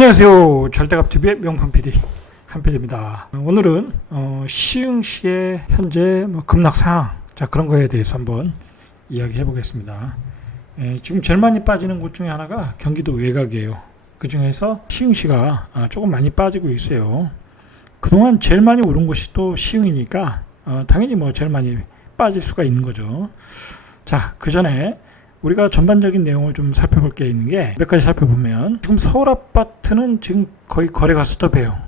안녕하세요. 절대값TV의 명품 PD 한PD입니다. 오늘은 시흥시의 현재 급락 상황, 자 그런 거에 대해서 한번 이야기해 보겠습니다. 지금 제일 많이 빠지는 곳 중에 하나가 경기도 외곽이에요. 그 중에서 시흥시가 조금 많이 빠지고 있어요. 그동안 제일 많이 오른 곳이 또 시흥이니까 당연히 뭐 제일 많이 빠질 수가 있는 거죠. 자, 그 전에 우리가 전반적인 내용을 좀 살펴볼 게 있는 게 몇 가지 살펴보면, 지금 서울 아파트는 지금 거의 거래가 스톱해요.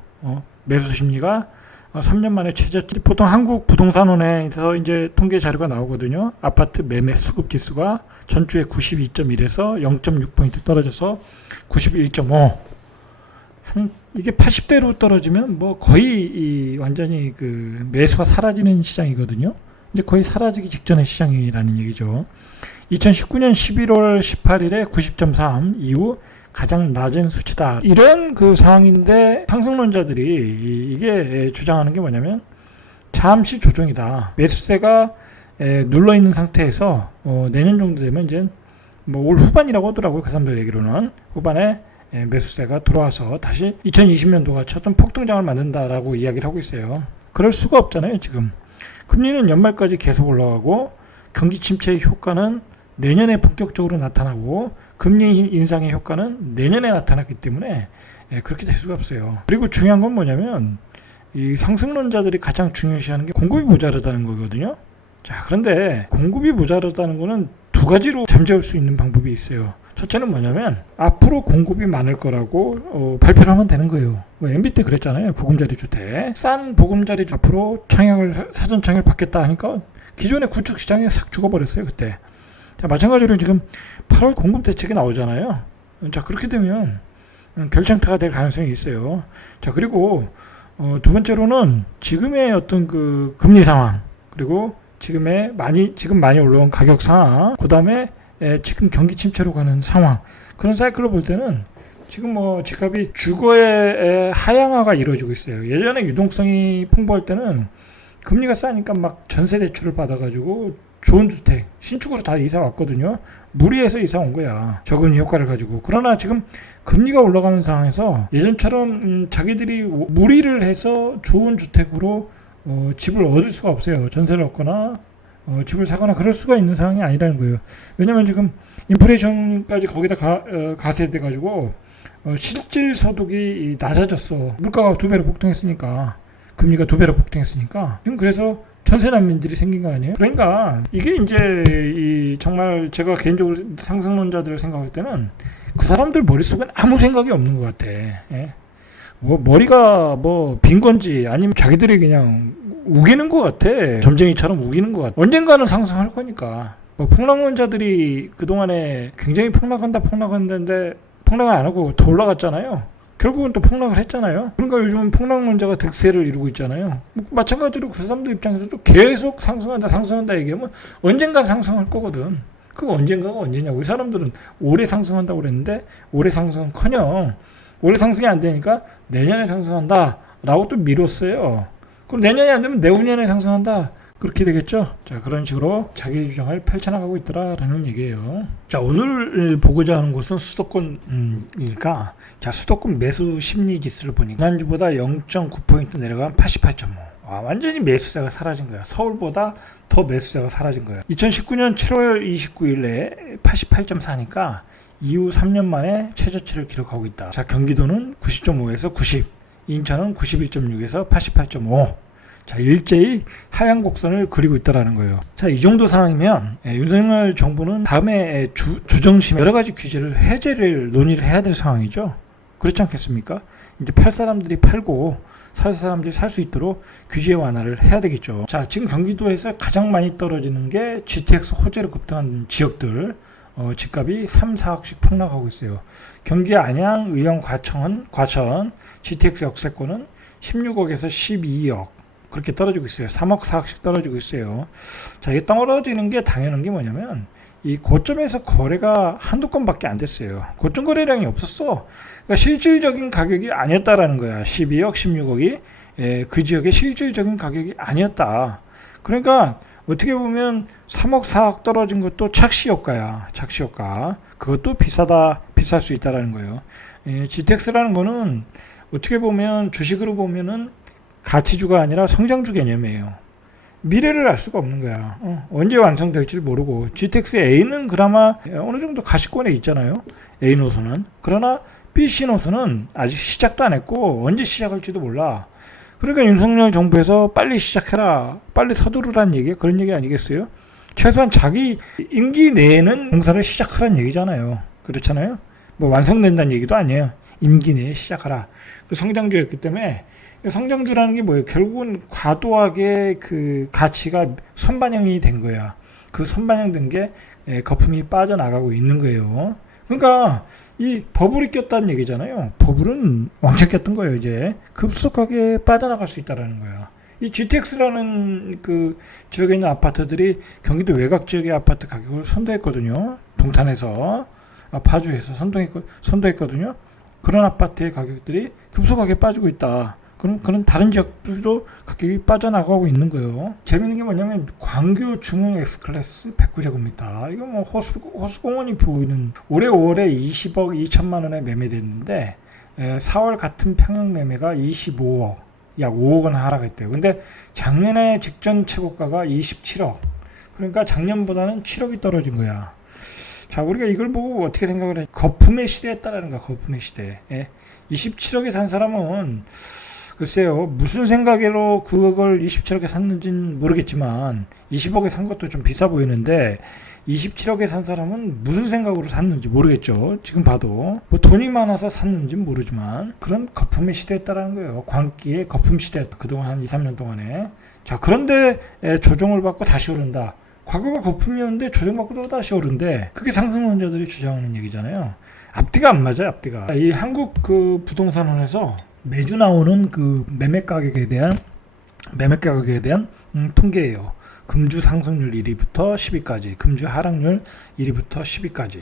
매수 심리가 3년 만에 최저치. 보통 한국 부동산원에서 이제 통계 자료가 나오거든요. 아파트 매매 수급 지수가 전주에 92.1에서 0.6포인트 떨어져서 91.5. 이게 80대로 떨어지면 뭐 거의 완전히 그 매수가 사라지는 시장이거든요. 이제 거의 사라지기 직전의 시장이라는 얘기죠. 2019년 11월 18일에 90.3 이후 가장 낮은 수치다. 이런 그 상황인데 상승론자들이 이게 주장하는 게 뭐냐면 잠시 조정이다. 매수세가 눌러 있는 상태에서 내년 정도 되면 이제 뭐 올 후반이라고 하더라고요. 그 사람들 얘기로는 후반에 매수세가 돌아와서 다시 2020년도가 쳤던 폭등장을 만든다라고 이야기를 하고 있어요. 그럴 수가 없잖아요. 지금 금리는 연말까지 계속 올라가고 경기 침체의 효과는 내년에 본격적으로 나타나고 금리 인상의 효과는 내년에 나타났기 때문에 그렇게 될 수가 없어요. 그리고 중요한 건 뭐냐면 이 상승론자들이 가장 중요시하는 게 공급이 모자르다는 거거든요. 자, 그런데 공급이 모자르다는 거는 두 가지로 잠재울 수 있는 방법이 있어요. 첫째는 뭐냐면 앞으로 공급이 많을 거라고 발표를 하면 되는 거예요. 뭐 MB 때 그랬잖아요. 보금자리 주택. 싼 보금자리 앞으로 사전 청약을 받겠다 하니까 기존의 구축 시장에 싹 죽어버렸어요. 그때. 자, 마찬가지로 지금 8월 공급 대책이 나오잖아요. 자, 그렇게 되면 결정타가 될 가능성이 있어요. 자, 그리고 두 번째로는 지금의 어떤 그 금리 상황, 그리고 지금 많이 올라온 가격 상황, 그 다음에 지금 경기 침체로 가는 상황, 그런 사이클로 볼 때는 지금 뭐 집값이 주거의 하향화가 이루어지고 있어요. 예전에 유동성이 풍부할 때는 금리가 싸니까 막 전세 대출을 받아가지고 좋은 주택, 신축으로 다 이사 왔거든요. 무리해서 이사 온 거야. 적은 효과를 가지고. 그러나 지금 금리가 올라가는 상황에서 예전처럼 자기들이 무리를 해서 좋은 주택으로 집을 얻을 수가 없어요. 전세를 얻거나 집을 사거나 그럴 수가 있는 상황이 아니라는 거예요. 왜냐면 지금 인플레이션까지 거기다 가세돼 가지고 실질 소득이 낮아졌어. 물가가 2배로 폭등했으니까, 금리가 2배로 폭등했으니까. 지금 그래서 전세 난민들이 생긴 거 아니에요? 그러니까 이게 이제 정말 제가 개인적으로 상승론자들을 생각할 때는 그 사람들 머릿속엔 아무 생각이 없는 것 같아. 예? 뭐 머리가 뭐 빈 건지 아니면 자기들이 그냥 우기는 것 같아. 점쟁이처럼 우기는 것 같아. 언젠가는 상승할 거니까. 뭐 폭락론자들이 그동안에 굉장히 폭락한다는데 폭락을 안 하고 더 올라갔잖아요. 결국은 또 폭락을 했잖아요. 그러니까 요즘은 폭락론자가 득세를 이루고 있잖아요. 마찬가지로 그 사람들 입장에서도 계속 상승한다 얘기하면 언젠가 상승할 거거든. 그 언젠가가 언제냐고. 이 사람들은 올해 상승한다고 그랬는데 올해 상승은커녕 올해 상승이 안 되니까 내년에 상승한다 라고 또 미뤘어요. 그럼 내년이 안 되면 내후년에 상승한다, 그렇게 되겠죠. 자, 그런 식으로 자기 주장을 펼쳐나가고 있더라라는 얘기예요. 자, 오늘 보고자 하는 곳은 수도권이니까, 자, 수도권 매수 심리 지수를 보니까 지난주보다 0.9포인트 내려간 88.5. 완전히 매수세가 사라진 거야. 서울보다 더 매수세가 사라진 거야. 2019년 7월 29일에 88.4니까 이후 3년 만에 최저치를 기록하고 있다. 자, 경기도는 90.5에서 90, 인천은 91.6에서 88.5. 자, 일제히 하향 곡선을 그리고 있다라는 거예요. 자, 이 정도 상황이면 윤석열 정부는 다음에 주정심 여러 가지 규제를 해제를 논의를 해야 될 상황이죠. 그렇지 않겠습니까? 이제 팔 사람들이 팔고 살 사람들이 살 수 있도록 규제 완화를 해야 되겠죠. 자, 지금 경기도에서 가장 많이 떨어지는 게 GTX 호재로 급등한 지역들, 집값이 3, 4억씩 폭락하고 있어요. 경기 안양, 의령, 과천 GTX 역세권은 16억에서 12억 그렇게 떨어지고 있어요. 3억, 4억씩 떨어지고 있어요. 자, 이게 떨어지는 게 당연한 게 뭐냐면 이 고점에서 거래가 한두 건밖에 안 됐어요. 고점 거래량이 없었어. 그러니까 실질적인 가격이 아니었다라는 거야. 12억, 16억이 그 지역의 실질적인 가격이 아니었다. 그러니까 어떻게 보면 3억, 4억 떨어진 것도 착시효과야. 착시효과. 그것도 비쌀 수 있다라는 거예요. GTX라는 거는 어떻게 보면 주식으로 보면은 가치주가 아니라 성장주 개념이에요. 미래를 알 수가 없는 거야. 언제 완성될지 모르고. GTX A는 그나마 어느 정도 가시권에 있잖아요. A 노선은. 그러나 B, C 노선은 아직 시작도 안 했고 언제 시작할지도 몰라. 그러니까 윤석열 정부에서 빨리 시작해라, 빨리 서두르라는 얘기, 그런 얘기 아니겠어요? 최소한 자기 임기 내에는 공사를 시작하라는 얘기잖아요. 그렇잖아요. 뭐 완성된다는 얘기도 아니에요. 임기 내에 시작하라. 그 성장주였기 때문에. 성장주라는 게 뭐예요? 결국은 과도하게 그 가치가 선반영이 된 거야. 그 선반영된 게 거품이 빠져나가고 있는 거예요. 그러니까 이 버블이 꼈다는 얘기잖아요. 버블은 왕창 꼈던 거예요. 이제 급속하게 빠져나갈 수 있다는 거야. 이 GTX라는 그 지역에 있는 아파트들이 경기도 외곽 지역의 아파트 가격을 선도했거든요. 동탄에서, 파주에서 선도했거든요. 그런 아파트의 가격들이 급속하게 빠지고 있다. 그런 다른 지역들도 가격이 빠져나가고 있는 거예요. 재밌는 게 뭐냐면 광교 중흥 S클래스 109제곱미터. 이거 뭐 호수공원이 보이는 올해 5월에 20억 2천만 원에 매매됐는데 4월 같은 평형 매매가 25억, 약 5억 원 하락했대요. 근데 작년에 직전 최고가가 27억. 그러니까 작년보다는 7억이 떨어진 거야. 자, 우리가 이걸 보고 어떻게 생각을 해? 거품의 시대에 따르는 거야. 거품의 시대. 27억에 산 사람은 글쎄요, 무슨 생각으로 그걸 27억에 샀는지는 모르겠지만 20억에 산 것도 좀 비싸 보이는데 27억에 산 사람은 무슨 생각으로 샀는지 모르겠죠. 지금 봐도 뭐 돈이 많아서 샀는지는 모르지만 그런 거품의 시대에 따르는 거예요. 광기의 거품 시대, 그동안 한 2, 3년 동안에. 자, 그런데 조정을 받고 다시 오른다. 과거가 거품이었는데 조정받고 또 다시 오른데, 그게 상승론자들이 주장하는 얘기잖아요. 앞뒤가 안 맞아요. 앞뒤가. 이 한국 그 부동산원에서 매주 나오는 그 매매 가격에 대한 통계예요. 금주 상승률 1위부터 10위까지, 금주 하락률 1위부터 10위까지.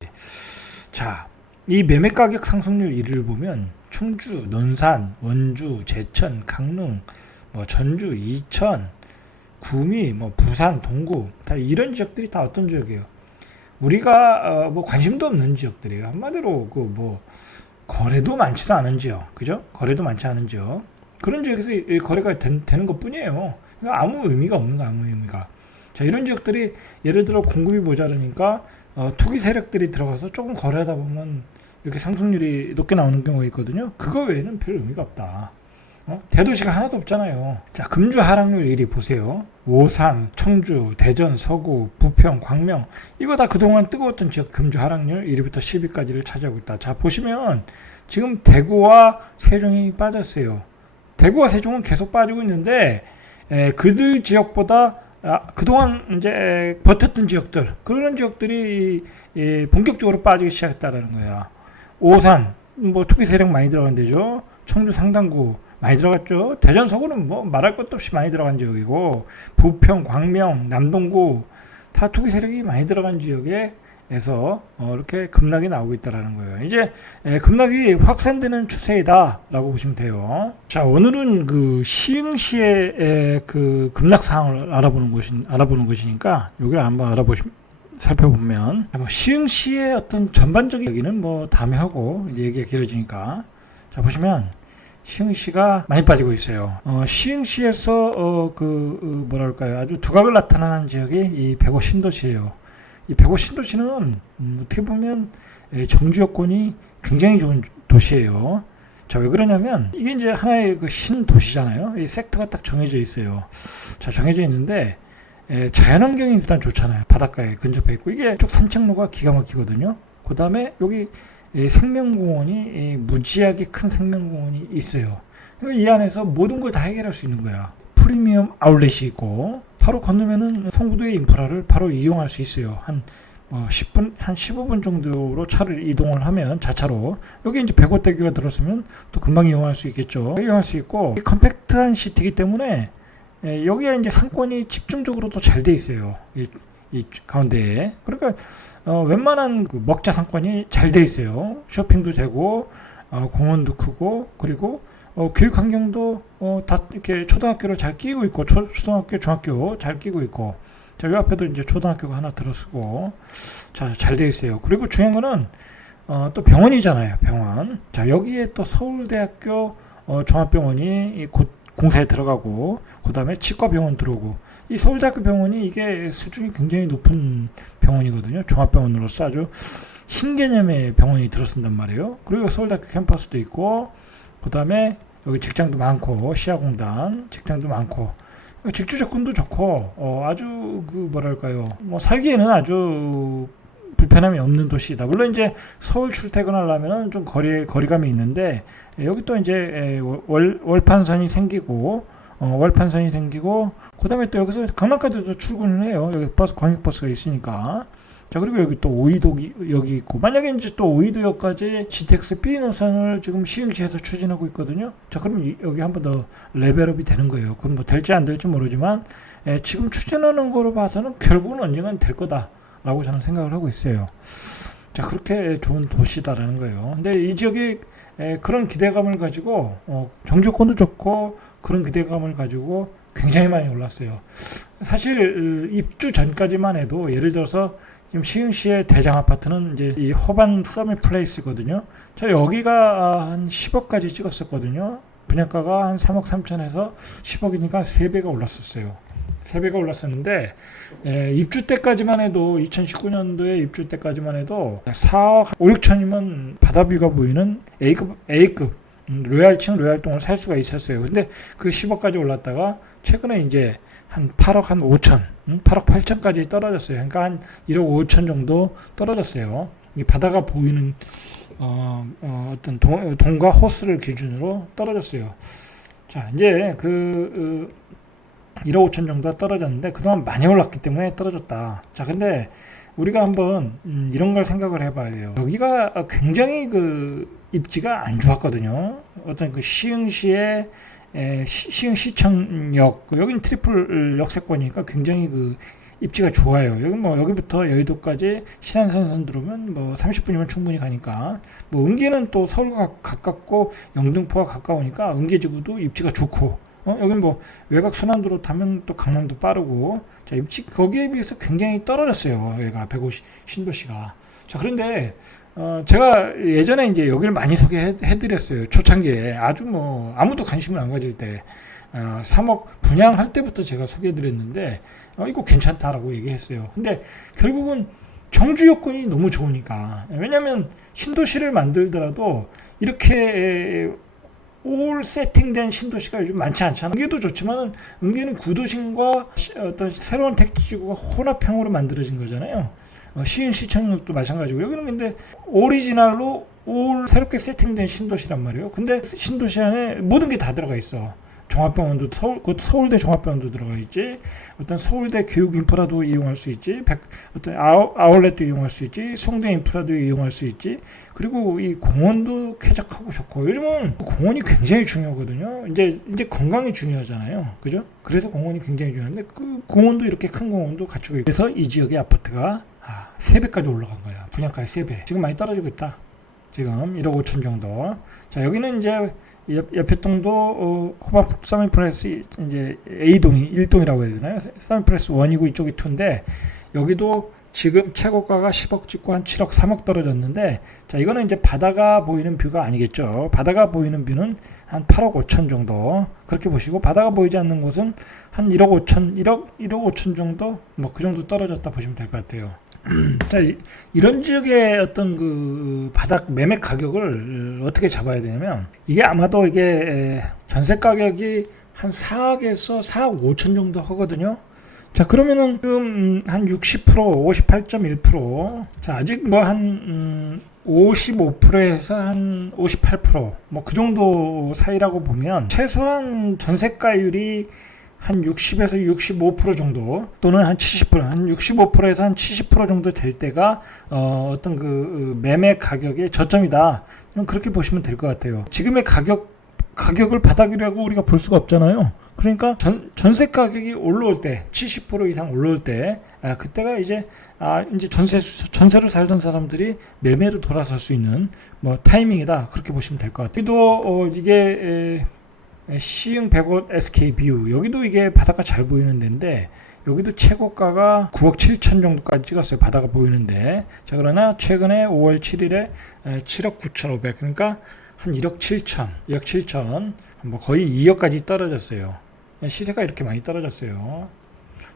자, 이 매매 가격 상승률 1위를 보면 충주, 논산, 원주, 제천, 강릉, 뭐 전주, 이천, 구미, 뭐 부산, 동구, 다 이런 지역들이 다 어떤 지역이에요? 우리가 뭐 관심도 없는 지역들이에요. 한마디로 그 뭐 거래도 많지도 않은 지역, 그죠? 거래도 많지 않은 지역, 그런 지역에서 거래가 되는 것 뿐이에요. 그러니까 아무 의미가 없는 거, 아무 의미가. 자, 이런 지역들이 예를 들어 공급이 모자르니까 투기 세력들이 들어가서 조금 거래하다 보면 이렇게 상승률이 높게 나오는 경우가 있거든요. 그거 외에는 별 의미가 없다. 대도시가 하나도 없잖아요. 자, 금주 하락률 1위 보세요. 오산, 청주, 대전, 서구, 부평, 광명, 이거 다 그동안 뜨거웠던 지역 금주 하락률 1위부터 10위까지를 차지하고 있다. 자, 보시면 지금 대구와 세종이 빠졌어요. 대구와 세종은 계속 빠지고 있는데 그들 지역보다 그동안 이제 버텼던 지역들, 그런 지역들이 본격적으로 빠지기 시작했다라는 거야. 오산, 뭐 투기 세력 많이 들어간 데죠. 청주 상당구 많이 들어갔죠. 대전 서구는 뭐 말할 것도 없이 많이 들어간 지역이고, 부평, 광명, 남동구 다 투기 세력이 많이 들어간 지역에서 이렇게 급락이 나오고 있다라는 거예요. 이제 급락이 확산되는 추세이다라고 보시면 돼요. 자, 오늘은 그 시흥시의 그 급락 상황을 알아보는 것이니까 여기를 한번 살펴보면, 시흥시의 어떤 전반적인 얘기는 뭐 다음에 하고, 이제 얘기가 길어지니까. 자, 보시면 시흥시가 많이 빠지고 있어요. 시흥시에서 뭐랄까요, 아주 두각을 나타나는 지역이 이 백오 신도시예요. 이 백오 신도시는 어떻게 보면 정주 여건이 굉장히 좋은 도시예요. 자, 왜 그러냐면 이게 이제 하나의 그 신도시잖아요. 이 섹터가 딱 정해져 있어요. 자, 정해져 있는데 자연환경이 일단 좋잖아요. 바닷가에 근접해 있고, 이게 쭉 산책로가 기가 막히거든요. 그 다음에 여기 생명공원이, 무지하게 큰 생명공원이 있어요. 이 안에서 모든 걸 다 해결할 수 있는 거야. 프리미엄 아울렛이 있고, 바로 건너면은 성부도의 인프라를 바로 이용할 수 있어요. 한 10분, 한 15분 정도로 차를 이동을 하면, 자차로. 여기 이제 백오대교가 들었으면 또 금방 이용할 수 있겠죠. 이용할 수 있고, 컴팩트한 시티이기 때문에 여기에 이제 상권이 집중적으로 또 잘 돼 있어요. 이 가운데에. 그러니까 웬만한 그 먹자 상권이 잘 돼 있어요. 쇼핑도 되고, 공원도 크고, 그리고 교육 환경도 다 이렇게 초등학교를 잘 끼고 있고, 초등학교, 중학교 잘 끼고 있고. 자, 요 앞에도 이제 초등학교가 하나 들어서고, 자, 잘 되어 있어요. 그리고 중요한 거는, 또 병원이잖아요, 병원. 자, 여기에 또 서울대학교 종합병원이 곧 공사에 들어가고, 그 다음에 치과병원 들어오고, 이 서울대학교 병원이 이게 수준이 굉장히 높은 병원이거든요. 종합병원으로서 아주 신개념의 병원이 들어선단 말이에요. 그리고 서울대학교 캠퍼스도 있고, 그 다음에 여기 직장도 많고, 시야공단 직장도 많고, 직주 접근도 좋고, 아주 뭐랄까요, 뭐 살기에는 아주 불편함이 없는 도시이다. 물론 이제 서울 출퇴근하려면은 좀 거리감이 있는데, 여기 또 이제 월판선이 생기고, 그 다음에 또 여기서 강남까지도 출근을 해요. 여기 광역버스가 있으니까. 자, 그리고 여기 또 오이도기 여기 있고, 만약에 이제 또 오이도역까지 GTX B 노선을 지금 시흥시에서 추진하고 있거든요. 자, 그럼 여기 한 번 더 레벨업이 되는 거예요. 그럼 뭐 될지 안 될지 모르지만, 지금 추진하는 거로 봐서는 결국은 언젠간 될 거다라고 저는 생각을 하고 있어요. 자, 그렇게 좋은 도시다라는 거예요. 근데 이 지역이 그런 기대감을 가지고, 정주권도 좋고, 그런 기대감을 가지고 굉장히 많이 올랐어요. 사실 입주 전까지만 해도, 예를 들어서 지금 시흥시의 대장 아파트는 이제 이 호반 서밋 플레이스거든요. 저 여기가 한 10억까지 찍었었거든요. 분양가가 한 3억 3천에서 10억이니까 3배가 올랐었어요. 3배가 올랐었는데, 입주 때까지만 해도 2019년도에 입주 때까지만 해도 4억 5, 6천이면 바다뷰가 보이는 A급 로얄층 로얄동을 살 수가 있었어요. 근데 그 10억까지 올랐다가 최근에 이제 한 8억 한 5천, 8억 8천까지 떨어졌어요. 그러니까 한 1억 5천 정도 떨어졌어요. 이 바다가 보이는 어떤 동과 호수를 기준으로 떨어졌어요. 자, 이제 1억 5천 정도가 떨어졌는데 그동안 많이 올랐기 때문에 떨어졌다. 자, 근데 우리가 한번 이런 걸 생각을 해봐야 돼요. 여기가 굉장히 입지가 안 좋았거든요. 어떤 시흥시의 시흥시청역, 여기는 트리플 역세권이니까 굉장히 입지가 좋아요. 여기부터 여의도까지 신안산선 들어오면 30분이면 충분히 가니까, 은계는 또 서울과 가깝고 영등포와 가까우니까 은계지구도 입지가 좋고, 여긴 외곽 순환도로 타면 또 강남도 빠르고, 자, 입지 거기에 비해서 굉장히 떨어졌어요. 여기가 150 신도시가. 자, 그런데 제가 예전에 이제 여기를 많이 소개해드렸어요. 초창기에 아주 아무도 관심을 안 가질 때 3억 분양할 때부터 제가 소개해드렸는데, 이거 괜찮다라고 얘기했어요. 근데 결국은 정주 여건이 너무 좋으니까, 왜냐하면 신도시를 만들더라도 이렇게 올 세팅된 신도시가 요즘 많지 않잖아. 은계도 좋지만 은계는 구도심과 어떤 새로운 택지구가 혼합형으로 만들어진 거잖아요. 시흥시청역도 마찬가지고, 여기는 근데 오리지널로 새롭게 세팅된 신도시란 말이에요. 근데 신도시 안에 모든 게 다 들어가 있어. 종합병원도 서울대 종합병원도 들어가 있지, 어떤 서울대 교육 인프라도 이용할 수 있지, 어떤 아울렛도 이용할 수 있지, 송대 인프라도 이용할 수 있지, 그리고 이 공원도 쾌적하고 좋고, 요즘은 공원이 굉장히 중요하거든요. 이제 건강이 중요하잖아요, 그죠? 그래서 공원이 굉장히 중요한데, 그 공원도 이렇게 큰 공원도 갖추고 있고, 그래서 이 지역의 아파트가 3배까지 올라간 거야. 분양가의 3배. 지금 많이 떨어지고 있다. 지금 1억 5천 정도. 자, 여기는 이제 옆에 동도 호박 서밋플레스 이제 A동이 1동이라고 해야 되나요? 서밋플레스 1이고 이쪽이 2인데, 여기도 지금 최고가가 10억 찍고 한 7억 3억 떨어졌는데, 자, 이거는 이제 바다가 보이는 뷰가 아니겠죠. 바다가 보이는 뷰는 한 8억 5천 정도 그렇게 보시고, 바다가 보이지 않는 곳은 한 1억 5천 정도, 그 정도 떨어졌다 보시면 될 것 같아요. 자, 이런 지역의 어떤 바닥 매매 가격을 어떻게 잡아야 되냐면, 이게 아마도 이게 전세 가격이 한 4억에서 4억 5천 정도 하거든요. 자, 그러면은 지금 한 60%, 58.1%, 자, 아직 한 55%에서 한 58%, 그 정도 사이라고 보면, 최소한 전세가율이 한 60에서 65% 정도, 또는 한 70%, 한 65%에서 한 70% 정도 될 때가 어떤 매매 가격의 저점이다. 그렇게 보시면 될 것 같아요. 지금의 가격을 바닥이라고 우리가 볼 수가 없잖아요. 그러니까 전세 가격이 올라올 때, 70% 이상 올라올 때, 그때가 이제 전세로 살던 사람들이 매매로 돌아설 수 있는 타이밍이다. 그렇게 보시면 될 것 같아요. 또 이게 시흥 100원 SK 뷰, 여기도 이게 바닷가 잘 보이는 데인데, 여기도 최고가가 9억 7천 정도까지 찍었어요. 바다가 보이는데. 자, 그러나 최근에 5월 7일에 7억 9,500, 그러니까 한 1억 7천, 2억 7천, 뭐 거의 2억까지 떨어졌어요. 시세가 이렇게 많이 떨어졌어요.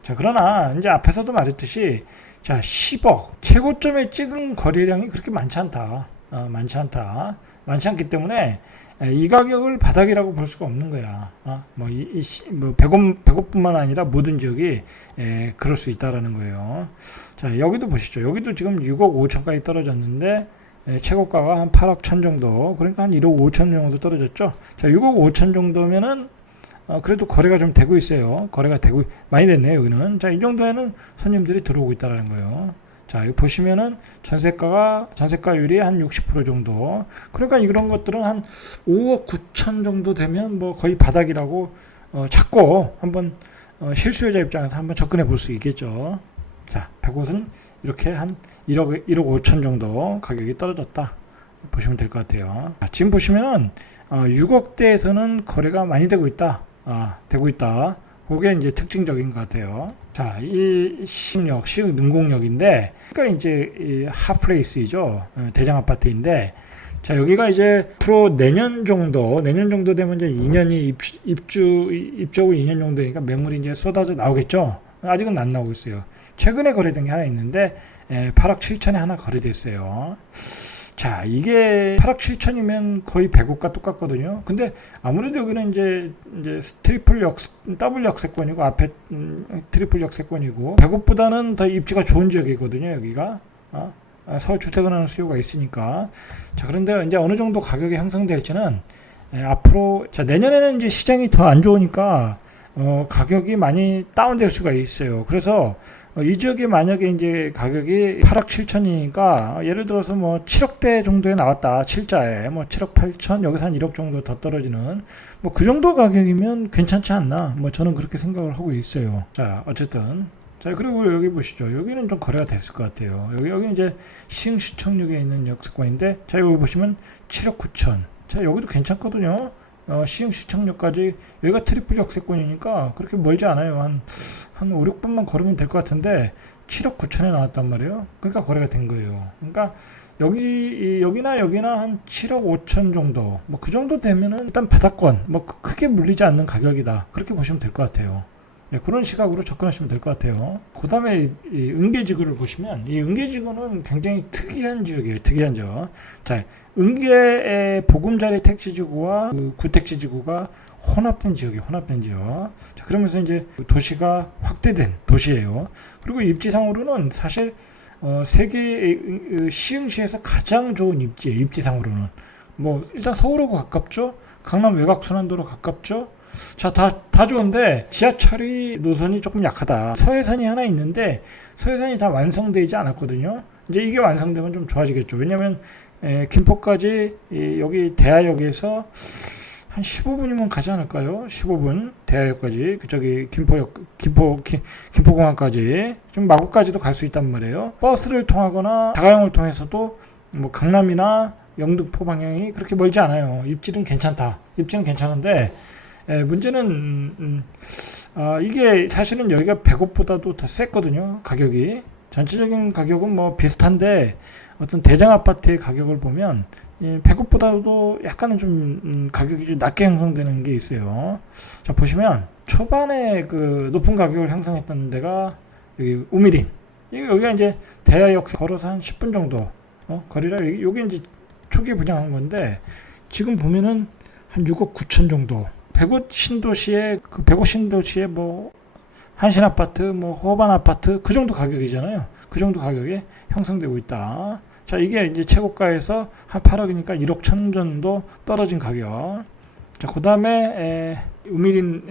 자, 그러나 이제 앞에서도 말했듯이 자, 10억 최고점에 찍은 거래량이 그렇게 많지 않다. 많지 않다. 많지 않기 때문에 이 가격을 바닥이라고 볼 수가 없는 거야. 뭐 100억뿐만 아니라 모든 지역이 그럴 수 있다라는 거예요. 자, 여기도 보시죠. 여기도 지금 6억 5천까지 떨어졌는데 최고가가 한 8억 1천 정도, 그러니까 한 1억 5천 정도 떨어졌죠. 자, 6억 5천 정도면은 그래도 거래가 좀 되고 있어요. 거래가 되고 많이 됐네요. 여기는. 자, 이 정도에는 손님들이 들어오고 있다라는 거예요. 자, 여기 보시면은 전세가율이 한 60% 정도. 그러니까 이런 것들은 한 5억 9천 정도 되면 뭐 거의 바닥이라고 찾고 한번 실수요자 입장에서 한번 접근해 볼 수 있겠죠. 자, 100옷은 이렇게 한 1억 5천 정도 가격이 떨어졌다 보시면 될 것 같아요. 자, 지금 보시면은 6억대에서는 거래가 많이 되고 있다. 되고 있다. 그게 이제 특징적인 것 같아요. 자, 이 시흥역, 시흥 능곡역인데, 그러니까 이제 이 핫플레이스이죠. 대장 아파트인데, 자, 여기가 이제 앞으로 내년 정도 되면 이제 2년이 입주 후 2년 정도 되니까 매물이 이제 쏟아져 나오겠죠. 아직은 안 나오고 있어요. 최근에 거래된 게 하나 있는데, 8억 7천에 하나 거래됐어요. 자, 이게 8억 7천이면 거의 100억과 똑같거든요. 근데 아무래도 여기는 이제 더블 역세권이고, 앞에 트리플 역세권이고, 100억보다는 더 입지가 좋은 지역이거든요, 여기가. 서울 주택은행 수요가 있으니까. 자, 그런데 이제 어느 정도 가격이 형성될지는 앞으로, 자, 내년에는 이제 시장이 더 안 좋으니까 가격이 많이 다운될 수가 있어요. 그래서 이 지역에 만약에 이제 가격이 8억 7천이니까 예를 들어서 뭐 7억대 정도에 나왔다. 7자에 뭐 7억 8천, 여기서 한 1억 정도 더 떨어지는 뭐 그 정도 가격이면 괜찮지 않나. 뭐 저는 그렇게 생각을 하고 있어요. 자, 어쨌든. 자, 그리고 여기 보시죠. 여기는 좀 거래가 됐을 것 같아요. 여기는 이제 시흥시청역에 있는 역세권인데, 자, 여기 보시면 7억 9천. 자, 여기도 괜찮거든요. 시흥시청역까지, 여기가 트리플 역세권이니까 그렇게 멀지 않아요. 한 5, 6분만 걸으면 될 것 같은데 7억 9천에 나왔단 말이에요. 그러니까 거래가 된 거예요. 그러니까 여기나 한 7억 5천 정도, 뭐 그 정도 되면은 일단 바닥권, 뭐 크게 물리지 않는 가격이다. 그렇게 보시면 될 것 같아요. 그런 시각으로 접근하시면 될 것 같아요. 그 다음에 이 은계지구를 보시면, 이 은계지구는 굉장히 특이한 지역이에요. 특이한 지역. 자, 은계의 보금자리 택지지구와 그 구택지지구가 혼합된 지역이에요. 혼합된 지역. 자, 그러면서 이제 도시가 확대된 도시예요. 그리고 입지상으로는 사실 세계 시흥시에서 가장 좋은 입지예요. 입지상으로는. 뭐 일단 서울하고 가깝죠. 강남 외곽순환도로 가깝죠. 자, 다 좋은데 지하철이 노선이 조금 약하다. 서해선이 하나 있는데 서해선이 다 완성되지 않았거든요. 이제 이게 완성되면 좀 좋아지겠죠. 왜냐면 김포까지 여기 대하역에서 한 15분이면 가지 않을까요? 15분 대하역까지, 그쪽이 김포공항까지, 좀 마구까지도 갈 수 있단 말이에요. 버스를 통하거나 자가용을 통해서도 뭐 강남이나 영등포 방향이 그렇게 멀지 않아요. 입지는 괜찮다. 입지는 괜찮은데 문제는 이게 사실은 여기가 100억보다도 더 셌거든요. 가격이. 전체적인 가격은 뭐 비슷한데 어떤 대장 아파트의 가격을 보면 100억보다도 약간은 좀 가격이 좀 낮게 형성되는 게 있어요. 자, 보시면 초반에 그 높은 가격을 형성했던 데가 여기 우미린. 여기가 이제 대하역 걸어서 한 10분 정도 거리라. 여기 이제 초기에 분양한 건데 지금 보면은 한 6억 9천 정도. 100억 신도시에 뭐 한신 아파트, 뭐 호반 아파트 그 정도 가격이잖아요. 그 정도 가격에 형성되고 있다. 자, 이게 이제 최고가에서 한 8억이니까 1억 천 정도 떨어진 가격. 자, 그 다음에 우미린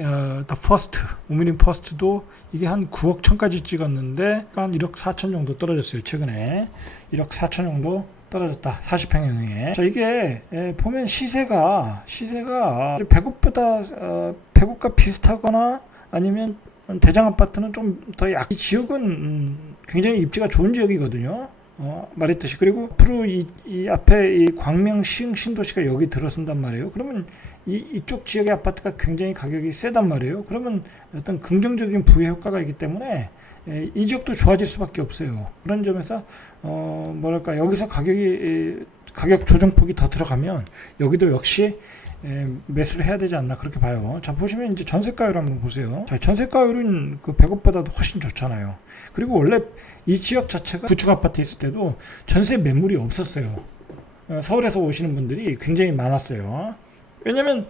우미린 퍼스트도 이게 한 9억 천까지 찍었는데 한 1억 4천 정도 떨어졌어요. 최근에 1억 4천 정도 떨어졌다. 40평형에. 자, 이게 보면 시세가 100억과 비슷하거나 아니면 대장 아파트는 좀 더 약. 이 지역은 굉장히 입지가 좋은 지역이거든요. 말했듯이. 그리고 앞으로 이 앞에 이 광명 시흥 신도시가 여기 들어선단 말이에요. 그러면 이쪽 지역의 아파트가 굉장히 가격이 세단 말이에요. 그러면 어떤 긍정적인 부의 효과가 있기 때문에 이 지역도 좋아질 수밖에 없어요. 그런 점에서 뭐랄까, 여기서 가격 조정폭이 더 들어가면 여기도 역시 매수를 해야 되지 않나, 그렇게 봐요. 자, 보시면 이제 전세가율 한번 보세요. 자, 전세가율은 그 100억보다도 훨씬 좋잖아요. 그리고 원래 이 지역 자체가 구축 아파트 있을 때도 전세 매물이 없었어요. 서울에서 오시는 분들이 굉장히 많았어요. 왜냐면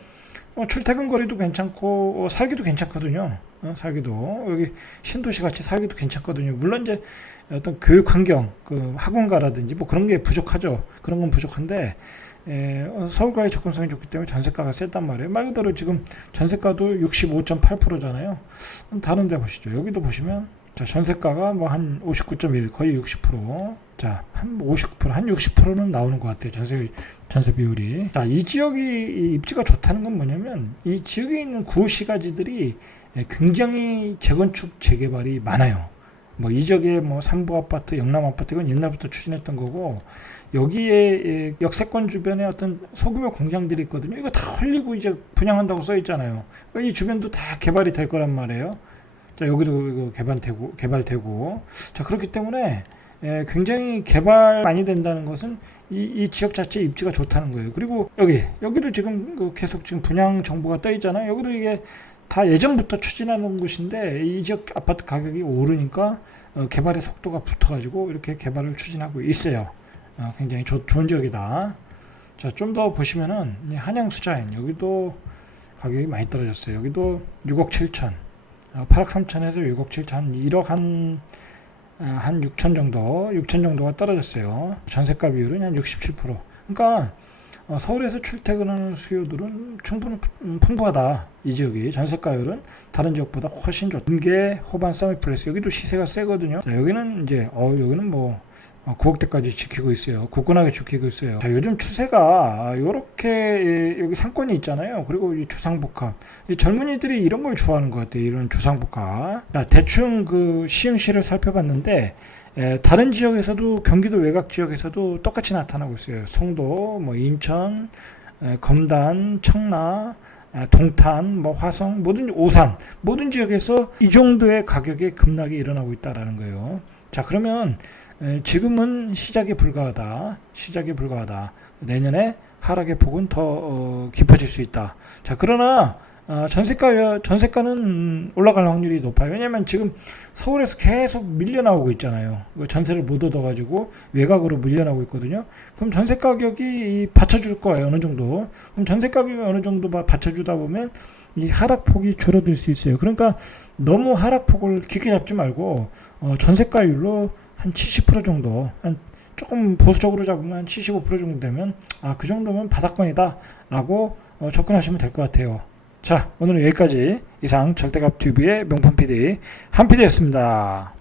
출퇴근 거리도 괜찮고 살기도 괜찮거든요. 살기도 여기 신도시 같이 살기도 괜찮거든요. 물론 이제 어떤 교육 환경, 그 학원가라든지 뭐 그런 게 부족하죠. 그런 건 부족한데 서울과의 접근성이 좋기 때문에 전세가가 셌단 말이에요. 말 그대로 지금 전세가도 65.8%잖아요. 다른 데 보시죠. 여기도 보시면 자, 전세가가 뭐 한 59.1, 거의 60%. 자, 한 59%, 한 60%는 나오는 것 같아요. 전세 비율이. 자, 이 지역이 입지가 좋다는 건 뭐냐면 이 지역에 있는 구시가지들이 굉장히 재건축 재개발이 많아요. 뭐 이 지역에 뭐 삼부 아파트, 영남 아파트, 이건 옛날부터 추진했던 거고, 여기에 역세권 주변에 어떤 소규모 공장들이 있거든요. 이거 다 헐리고 이제 분양한다고 써 있잖아요. 이 주변도 다 개발이 될 거란 말이에요. 자, 여기도 이거 개발되고. 자, 그렇기 때문에 굉장히 개발 많이 된다는 것은 이 지역 자체 입지가 좋다는 거예요. 그리고 여기도 지금 계속 지금 분양 정보가 떠 있잖아요. 여기도 이게 다 예전부터 추진하는 곳인데 이 지역 아파트 가격이 오르니까 개발의 속도가 붙어가지고 이렇게 개발을 추진하고 있어요. 굉장히 좋은 지역이다. 자, 좀 더 보시면은 한양 수자인, 여기도 가격이 많이 떨어졌어요. 여기도 6억 7천, 8억 3천에서 6억 7천, 1억 한 6천 정도가 떨어졌어요. 전세가 비율은 한 67%. 그러니까 서울에서 출퇴근하는 수요들은 충분히 풍부하다. 이 지역이 전세가율은 다른 지역보다 훨씬 좋다. 금계 호반 서밋플레스, 여기도 시세가 세거든요. 자, 여기는 이제 여기는 뭐 9억대까지 지키고 있어요. 굳건하게 지키고 있어요. 자, 요즘 추세가 이렇게 여기 상권이 있잖아요. 그리고 이 주상복합, 이 젊은이들이 이런 걸 좋아하는 것 같아요. 이런 주상복합. 자, 대충 그 시흥시를 살펴봤는데 다른 지역에서도, 경기도 외곽 지역에서도 똑같이 나타나고 있어요. 송도, 뭐 인천, 검단, 청라, 동탄, 뭐 화성, 오산, 모든 지역에서 이 정도의 가격의 급락이 일어나고 있다라는 거예요. 자, 그러면 지금은 시작에 불과하다. 내년에 하락의 폭은 더 깊어질 수 있다. 자, 그러나 전세가는 올라갈 확률이 높아요. 왜냐면 지금 서울에서 계속 밀려나오고 있잖아요. 전세를 못 얻어가지고 외곽으로 밀려나오고 있거든요. 그럼 전세 가격이 받쳐줄 거예요. 어느 정도. 그럼 전세 가격이 어느 정도 받쳐주다 보면 이 하락폭이 줄어들 수 있어요. 그러니까 너무 하락폭을 깊게 잡지 말고 전세가율로 한 70% 정도, 조금 보수적으로 잡으면 한 75% 정도 되면 그 정도면 바닥권이다 라고 접근하시면 될 것 같아요. 자, 오늘은 여기까지. 이상 절대값TV의 명품 PD 한PD였습니다.